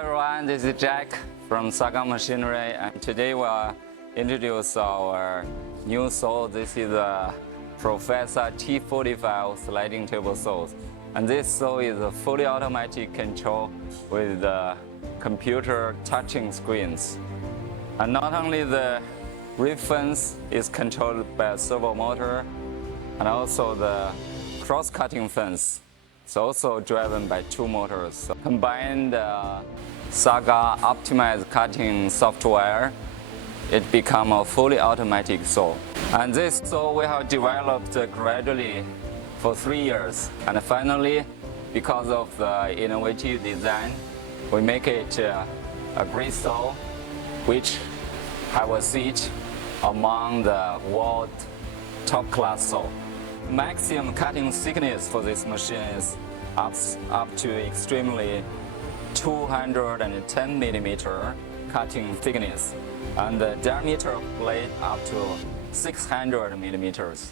everyone, this is Jack from SAGAMAC Machinery, and today we'll introduce our new saw. This is a Professor T45 sliding table saw. And this saw is a fully automatic control with computer touching screens. And not only the reef fence is controlled by a servo motor, and also the cross-cutting fence is also driven by two motors. So combined Saga optimized cutting software, it become a fully automatic saw. And this saw we have developed gradually for 3 years. And finally, because of the innovative design, we make it a great saw which have a seat among the world top-class saw. Maximum cutting thickness for this machine is up to extremely 210 millimeter cutting thickness, and the diameter of blade up to 600 millimeters.